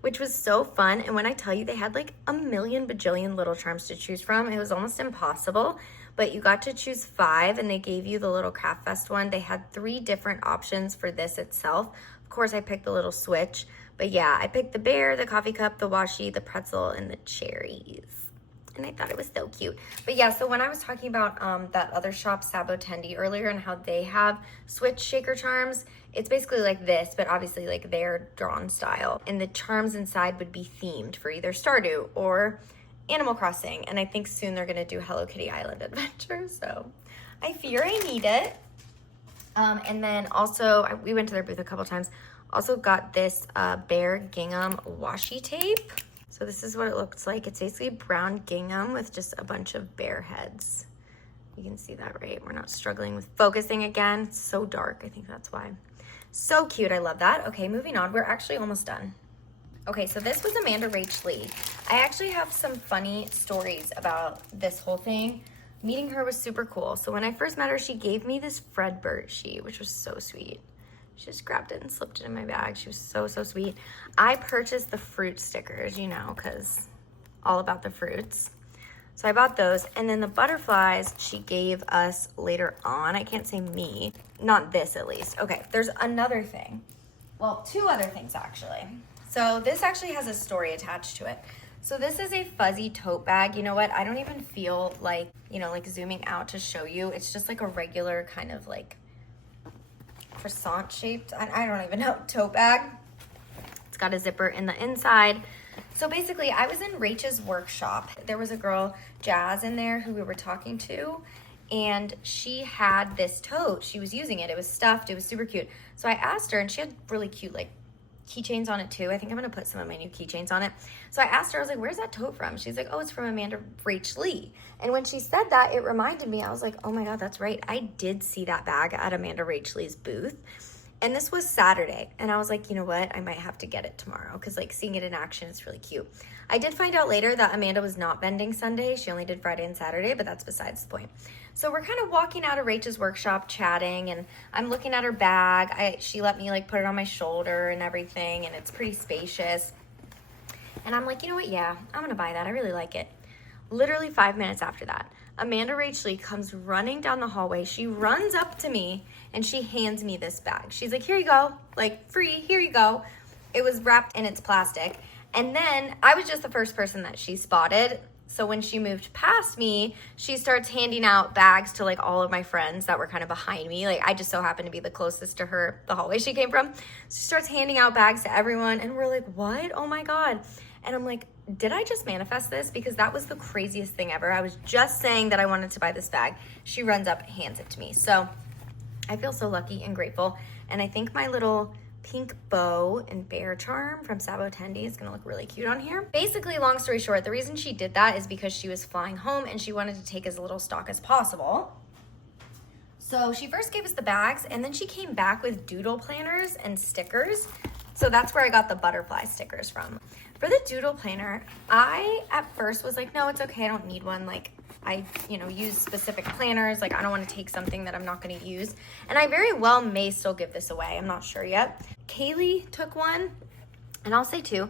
which was so fun. And when I tell you they had like a million bajillion little charms to choose from, it was almost impossible. But you got to choose 5 and they gave you the little Craft Fest one. They had 3 different options for this itself. Of course, I picked the little switch. But yeah, I picked the bear, the coffee cup, the washi, the pretzel, and the cherries. And I thought it was so cute. But yeah, so when I was talking about that other shop, Sabo Tendy, earlier, and how they have switch shaker charms, it's basically like this, but obviously like their drawn style. And the charms inside would be themed for either Stardew or Animal Crossing. And I think soon they're gonna do Hello Kitty Island Adventure. So I fear I need it. And then also, we went to their booth a couple times. Also got this Bear Gingham washi tape. So this is what it looks like. It's basically brown gingham with just a bunch of bear heads. You can see that, right? We're not struggling with focusing again. It's so dark, I think that's why. So cute, I love that. Okay, moving on, we're actually almost done. Okay, so this was Amanda Rach Lee. I actually have some funny stories about this whole thing. Meeting her was super cool. So when I first met her, she gave me this Fredbird sheet, which was so sweet. She just grabbed it and slipped it in my bag. She was so, so sweet. I purchased the fruit stickers, you know, because all about the fruits. So I bought those. And then the butterflies she gave us later on. I can't say me. Not this, at least. Okay, there's another thing. Well, 2 other things, actually. So this actually has a story attached to it. So this is a fuzzy tote bag. You know what? I don't even feel like, you know, like zooming out to show you. It's just like a regular kind of like croissant shaped, I don't even know, tote bag. It's got a zipper in the inside. So basically I was in Rach's workshop. There was a girl, Jazz, in there who we were talking to, and she had this tote. She was using it. It was stuffed. It was super cute. So I asked her, and she had really cute like keychains on it too. I think I'm gonna put some of my new keychains on it. So I asked her, I was like, where's that tote from? She's like, oh, it's from Amanda Rach Lee. And when she said that, it reminded me, I was like, oh my God, that's right. I did see that bag at Amanda Rach Lee's booth. And this was Saturday. And I was like, you know what? I might have to get it tomorrow because like seeing it in action is really cute. I did find out later that Amanda was not vending Sunday. She only did Friday and Saturday, but that's besides the point. So we're kind of walking out of Rachel's workshop chatting, and I'm looking at her bag. She let me like put it on my shoulder and everything, and it's pretty spacious. And I'm like, you know what? Yeah, I'm going to buy that. I really like it. Literally 5 minutes after that, Amanda Rachley comes running down the hallway. She runs up to me and she hands me this bag. She's like, here you go, like free, here you go. It was wrapped in its plastic. And then I was just the first person that she spotted. So when she moved past me, she starts handing out bags to like all of my friends that were kind of behind me. Like I just so happened to be the closest to her, the hallway she came from. So she starts handing out bags to everyone and we're like, what? Oh my God. And I'm like, did I just manifest this? Because that was the craziest thing ever. I was just saying that I wanted to buy this bag. She runs up, hands it to me. So I feel so lucky and grateful. And I think my little pink bow and bear charm from Sabo Tendy is gonna look really cute on here. Basically, long story short, the reason she did that is because she was flying home and she wanted to take as little stock as possible. So she first gave us the bags and then she came back with doodle planners and stickers. So that's where I got the butterfly stickers from. For the doodle planner, I at first was like, no, it's okay, I don't need one. Like I, use specific planners. Like I don't want to take something that I'm not going to use. And I very well may still give this away. I'm not sure yet. Kaylee took one, and I'll say too,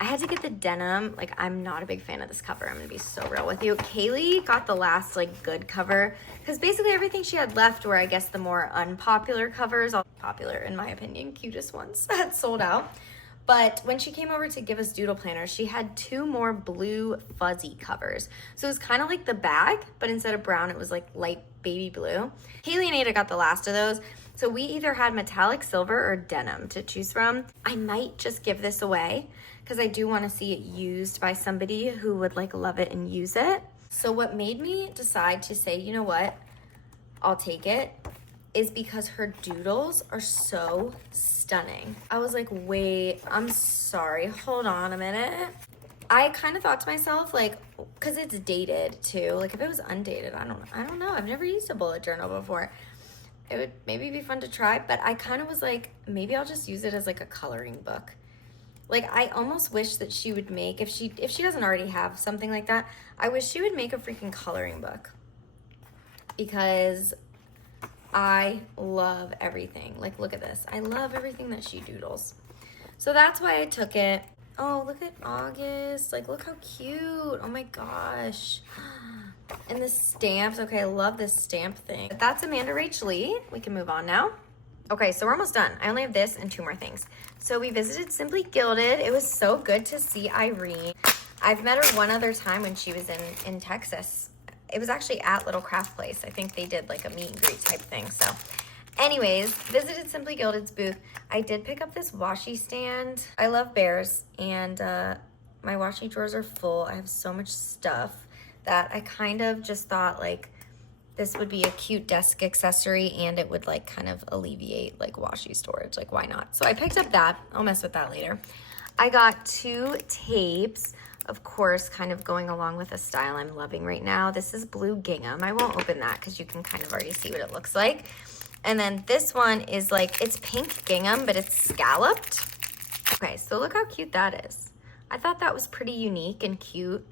I had to get the denim. Like I'm not a big fan of this cover. I'm going to be so real with you. Kaylee got the last like good cover because basically everything she had left were I guess the more unpopular covers, all popular in my opinion, cutest ones had sold out. But when she came over to give us doodle planners, she had 2 more blue fuzzy covers. So it was kind of like the bag, but instead of brown, it was like light baby blue. Kaylee and Ada got the last of those. So we either had metallic silver or denim to choose from. I might just give this away because I do want to see it used by somebody who would like love it and use it. So what made me decide to say, you know what, I'll take it, is because her doodles are so stunning. I was like, wait, I'm sorry, hold on a minute. I kind of thought to myself, like, because it's dated too, like if it was undated, I don't know. I've never used a bullet journal before. It would maybe be fun to try, but I kind of was like, maybe I'll just use it as like a coloring book. Like I almost wish that she would make, if she doesn't already have something like that, I wish she would make a freaking coloring book because I love everything. Like, look at this. I love everything that she doodles. So that's why I took it. Oh, look at August. Like, look how cute. Oh my gosh. And the stamps. Okay, I love this stamp thing. But that's Amanda Rachley. We can move on now. Okay, so we're almost done. I only have this and 2 more things. So we visited Simply Gilded. It was so good to see Irene. I've met her one other time when she was in Texas. It was actually at Little Craft Place. I think they did like a meet and greet type thing. So anyways, visited Simply Gilded's booth. I did pick up this washi stand. I love bears and my washi drawers are full. I have so much stuff that I kind of just thought like this would be a cute desk accessory and it would like kind of alleviate like washi storage. Like why not? So I picked up that. I'll mess with that later. I got 2 tapes. Of course, kind of going along with a style I'm loving right now. This is blue gingham. I won't open that because you can kind of already see what it looks like. And then this one is like, it's pink gingham, but it's scalloped. Okay, so look how cute that is. I thought that was pretty unique and cute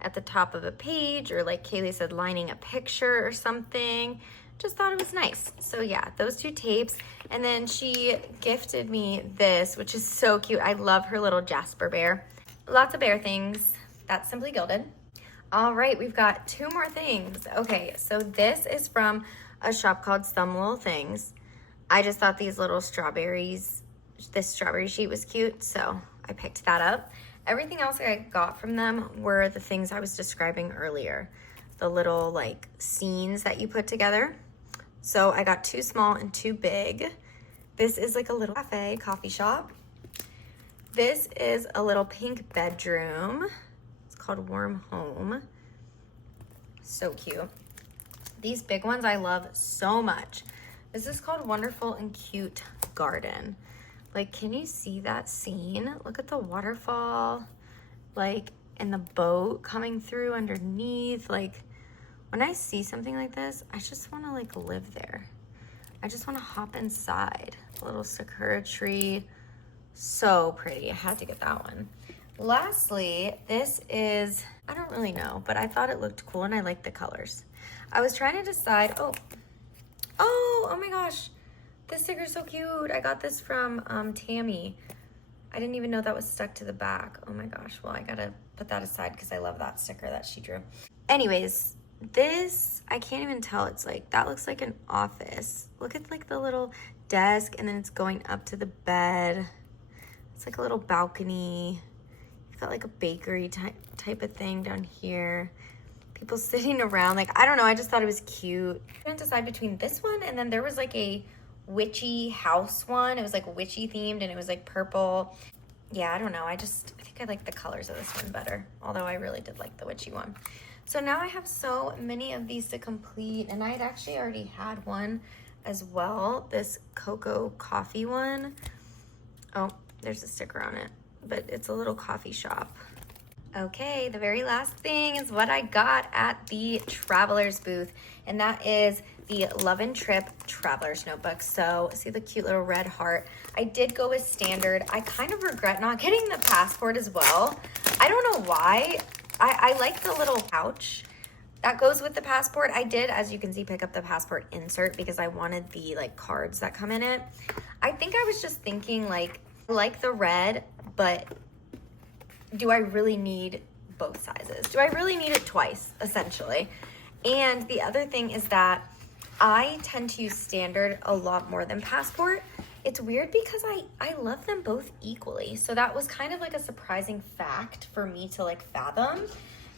at the top of a page, or like Kaylee said, lining a picture or something. Just thought it was nice. So yeah, those 2 tapes. And then she gifted me this, which is so cute. I love her little Jasper bear. Lots of bear things. That's Simply Gilded. All right, we've got 2 more things. Okay, so this is from a shop called Some Little Things. I just thought these little strawberries, this strawberry sheet was cute, so I picked that up. Everything else I got from them were the things I was describing earlier. The little like scenes that you put together. So I got 2 small and 2 big. This is like a little cafe, coffee shop. This is a little pink bedroom. It's called Warm Home. So cute. These big ones I love so much. This is called Wonderful and Cute Garden. Like, can you see that scene? Look at the waterfall, like, and the boat coming through underneath. Like, when I see something like this, I just want to like live there. I just want to hop inside. A little sakura tree. So pretty. I had to get that one. Lastly, this is, I don't really know, but I thought it looked cool and I like the colors. I was trying to decide, oh my gosh. This sticker's so cute. I got this from Tammy. I didn't even know that was stuck to the back. Oh my gosh. Well, I gotta put that aside because I love that sticker that she drew. Anyways, this, I can't even tell. It's like, that looks like an office. Look at like the little desk and then it's going up to the bed. It's like a little balcony. You've got like a bakery type of thing down here. People sitting around. Like, I don't know. I just thought it was cute. I couldn't decide between this one and then there was like a witchy house one. It was like witchy themed and it was like purple. Yeah, I don't know. I think I like the colors of this one better. Although I really did like the witchy one. So now I have so many of these to complete and I had actually already had one as well. This cocoa coffee one. Oh, there's a sticker on it, but it's a little coffee shop. Okay, the very last thing is what I got at the Traveler's booth, and that is the Love and Trip Traveler's Notebook. So see the cute little red heart. I did go with standard. I kind of regret not getting the passport as well. I don't know why. I like the little pouch that goes with the passport. I did, as you can see, pick up the passport insert because I wanted the like cards that come in it. I think I was just thinking like the red, but do I really need both sizes? Do I really need it twice, essentially? And the other thing is that I tend to use standard a lot more than passport. It's weird because I love them both equally. So that was kind of like a surprising fact for me to like fathom,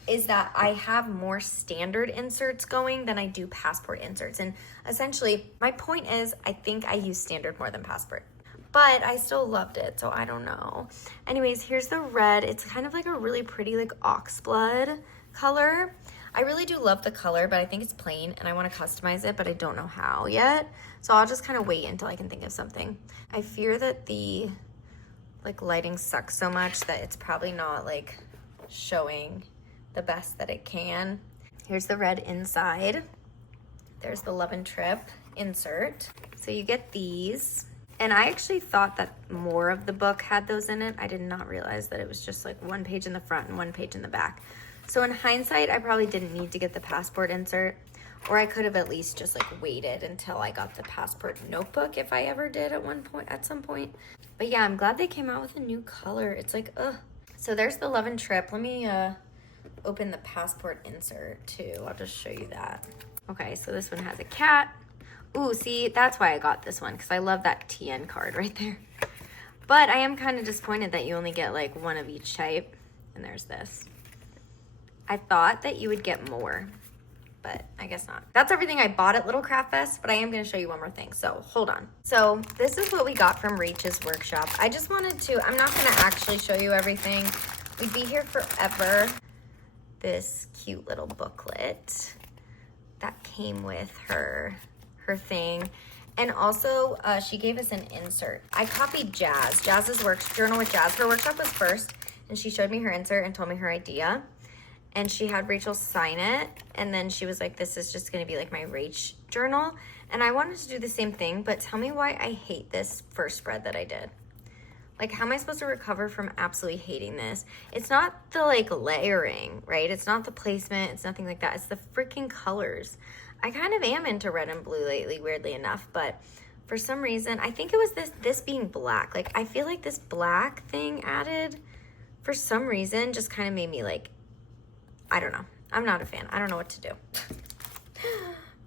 is that I have more standard inserts going than I do passport inserts. And essentially my point is I think I use standard more than passport. But I still loved it, so I don't know. Anyways, here's the red. It's kind of like a really pretty like oxblood color. I really do love the color, but I think it's plain and I want to customize it, but I don't know how yet. So I'll just kind of wait until I can think of something. I fear that the like lighting sucks so much that it's probably not like showing the best that it can. Here's the red inside. There's the Love and Trip insert. So you get these. And I actually thought that more of the book had those in it. I did not realize that it was just like one page in the front and one page in the back. So in hindsight, I probably didn't need to get the passport insert, or I could have at least just like waited until I got the passport notebook if I ever did at some point. But yeah, I'm glad they came out with a new color. It's like, ugh. So there's the Love and Trip. Let me open the passport insert too. I'll just show you that. Okay, so this one has a cat. Ooh, see, that's why I got this one, because I love that TN card right there. But I am kind of disappointed that you only get like one of each type. And there's this. I thought that you would get more, but I guess not. That's everything I bought at Little Craft Fest, but I am going to show you one more thing. So hold on. So this is what we got from Rachel's workshop. I just wanted to, I'm not going to actually show you everything. We'd be here forever. This cute little booklet that came with her thing. And also she gave us an insert. I copied Jazz's journal with Jazz. Her workshop was first and she showed me her insert and told me her idea. And she had Rachel sign it. And then she was like, this is just gonna be like my Rach journal. And I wanted to do the same thing, but tell me why I hate this first spread that I did. Like, how am I supposed to recover from absolutely hating this? It's not the like layering, right? It's not the placement, it's nothing like that. It's the freaking colors. I kind of am into red and blue lately, weirdly enough, but for some reason, I think it was this being black. Like, I feel like this black thing added, for some reason, just kind of made me like, I don't know. I'm not a fan. I don't know what to do.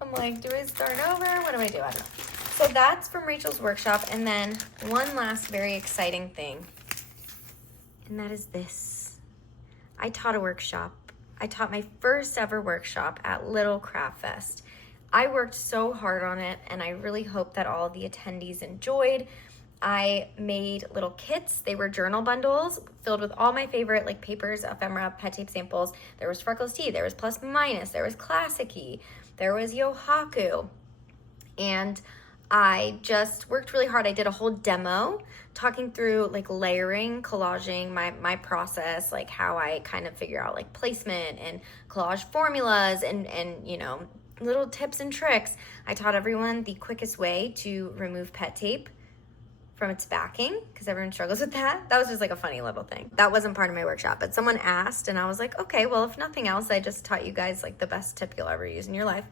I'm like, do I start over? What do I do? I don't know. So that's from Rachel's workshop. And then one last very exciting thing, and that is this. I taught a workshop. I taught my first ever workshop at Little Craft Fest. I worked so hard on it, and I really hope that all the attendees enjoyed. I made little kits. They were journal bundles filled with all my favorite like papers, ephemera, pet tape samples. There was Freckles Tea, there was Plus Minus, there was Classic-y, there was Yohaku. And I just worked really hard. I did a whole demo talking through like layering, collaging, my process, like how I kind of figure out like placement and collage formulas and you know, little tips and tricks. I taught everyone the quickest way to remove pet tape from its backing, because everyone struggles with that. That was just like a funny little thing. That wasn't part of my workshop, but someone asked and I was like, okay, well, if nothing else, I just taught you guys like the best tip you'll ever use in your life.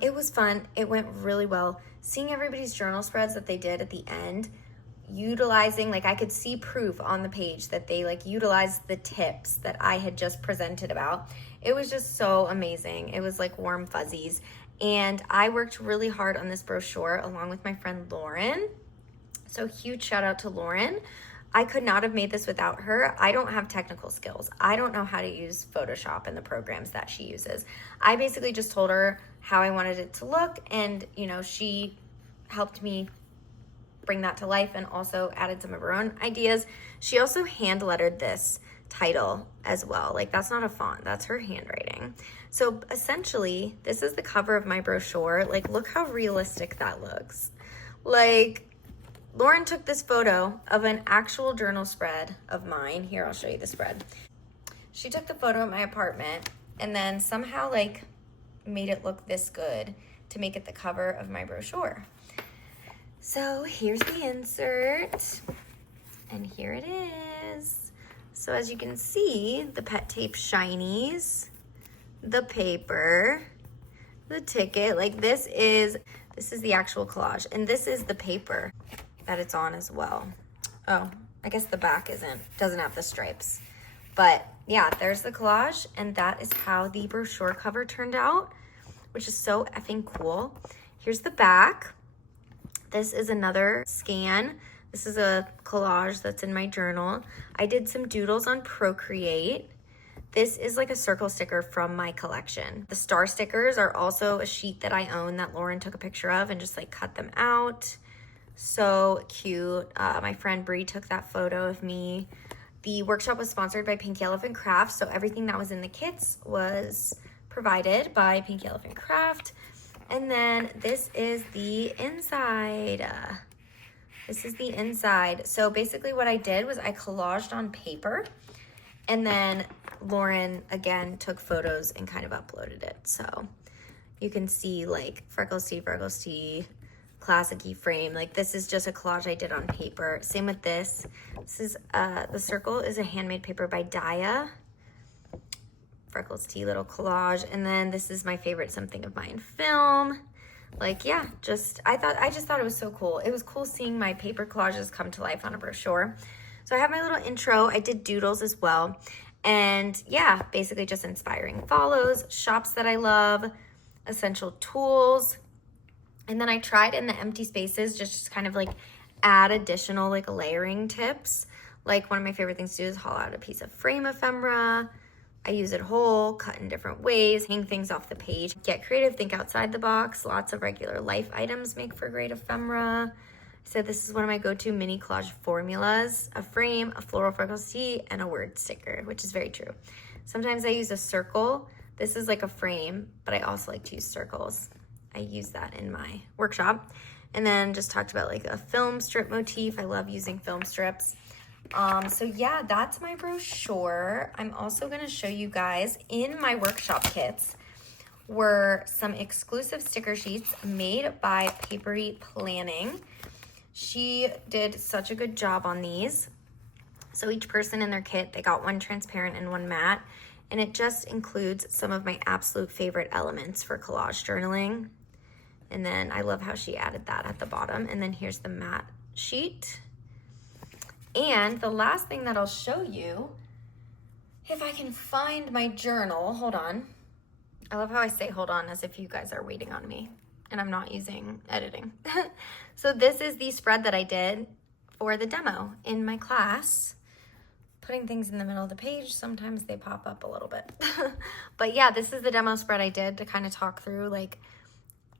It was fun. It went really well. Seeing everybody's journal spreads that they did at the end, utilizing, like I could see proof on the page that they like utilized the tips that I had just presented about. It was just so amazing. It was like warm fuzzies. And I worked really hard on this brochure along with my friend Lauren. So huge shout out to Lauren. I could not have made this without her. I don't have technical skills. I don't know how to use Photoshop and the programs that she uses. I basically just told her how I wanted it to look, and you know, she helped me bring that to life and also added some of her own ideas. She also hand lettered this title as well. Like, that's not a font, that's her handwriting. So essentially, this is the cover of my brochure. Like, look how realistic that looks. Like, Lauren took this photo of an actual journal spread of mine. Here, I'll show you the spread. She took the photo of my apartment and then somehow like made it look this good to make it the cover of my brochure. So here's the insert, and here it is. So as you can see, the pet tape shinies, the paper, the ticket, like this is the actual collage, and this is the paper that it's on as well. Oh, I guess the back doesn't have the stripes. But yeah, there's the collage, and that is how the brochure cover turned out, which is so effing cool. Here's the back. This is another scan. This is a collage that's in my journal. I did some doodles on Procreate. This is like a circle sticker from my collection. The star stickers are also a sheet that I own that Lauren took a picture of and just like cut them out. So cute. My friend Bree took that photo of me. The workshop was sponsored by Pink Elephant Crafts, so everything that was in the kits was provided by Pink Elephant Craft. And then this is the inside. This is the inside. So basically what I did was I collaged on paper, and then Lauren again took photos and kind of uploaded it. So you can see like Freckles Tea, classic-y frame. Like, this is just a collage I did on paper. Same with this. This is the circle is a handmade paper by Daya. Freckles Tea little collage. And then this is my favorite Something of Mine film. Like, yeah, I just thought it was so cool. It was cool seeing my paper collages come to life on a brochure. So I have my little intro. I did doodles as well. And yeah, basically just inspiring follows, shops that I love, essential tools. And then I tried in the empty spaces just kind of like add additional like layering tips. Like, one of my favorite things to do is haul out a piece of frame ephemera. I use it whole, cut in different ways, hang things off the page. Get creative, think outside the box. Lots of regular life items make for great ephemera. I said this is one of my go-to mini collage formulas: a frame, a floral Freckles Tea, and a word sticker, which is very true. Sometimes I use a circle. This is like a frame, but I also like to use circles. I use that in my workshop. And then just talked about like a film strip motif. I love using film strips. So yeah, that's my brochure. I'm also gonna show you guys in my workshop kits were some exclusive sticker sheets made by Papery Planning. She did such a good job on these. So each person in their kit, they got one transparent and one matte, and it just includes some of my absolute favorite elements for collage journaling. And then I love how she added that at the bottom. And then here's the matte sheet. And the last thing that I'll show you, if I can find my journal, hold on. I love how I say hold on as if you guys are waiting on me and I'm not using editing. So this is the spread that I did for the demo in my class. Putting things in the middle of the page, sometimes they pop up a little bit. But yeah, this is the demo spread I did to kind of talk through, like,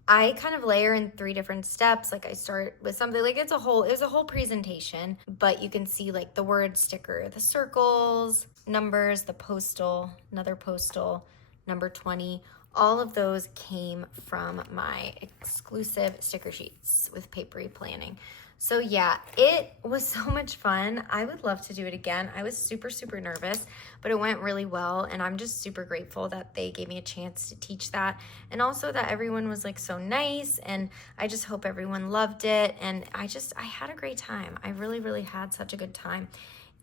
I kind of layer in 3 different steps. Like, I start with something like it was a whole presentation, but you can see like the word sticker, the circles, numbers, the postal, another postal, number 20. All of those came from my exclusive sticker sheets with Papery Planning. So yeah, it was so much fun. I would love to do it again. I was super, super nervous, but it went really well. And I'm just super grateful that they gave me a chance to teach that. And also that everyone was like so nice. And I just hope everyone loved it. And I had a great time. I really, really had such a good time.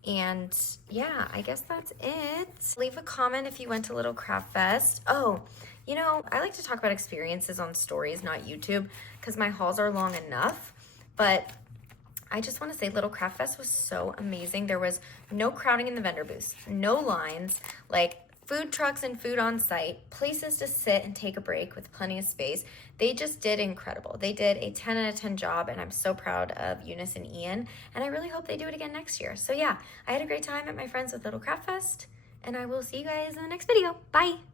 And yeah, I guess that's it. Leave a comment if you went to Little Craft Fest. Oh, you know, I like to talk about experiences on stories, not YouTube, because my hauls are long enough. But I just want to say Little Craft Fest was so amazing. There was no crowding in the vendor booths, no lines, like food trucks and food on site, places to sit and take a break with plenty of space. They just did incredible. They did a 10 out of 10 job, and I'm so proud of Eunice and Ian, and I really hope they do it again next year. So yeah, I had a great time at my friends with Little Craft Fest, and I will see you guys in the next video. Bye.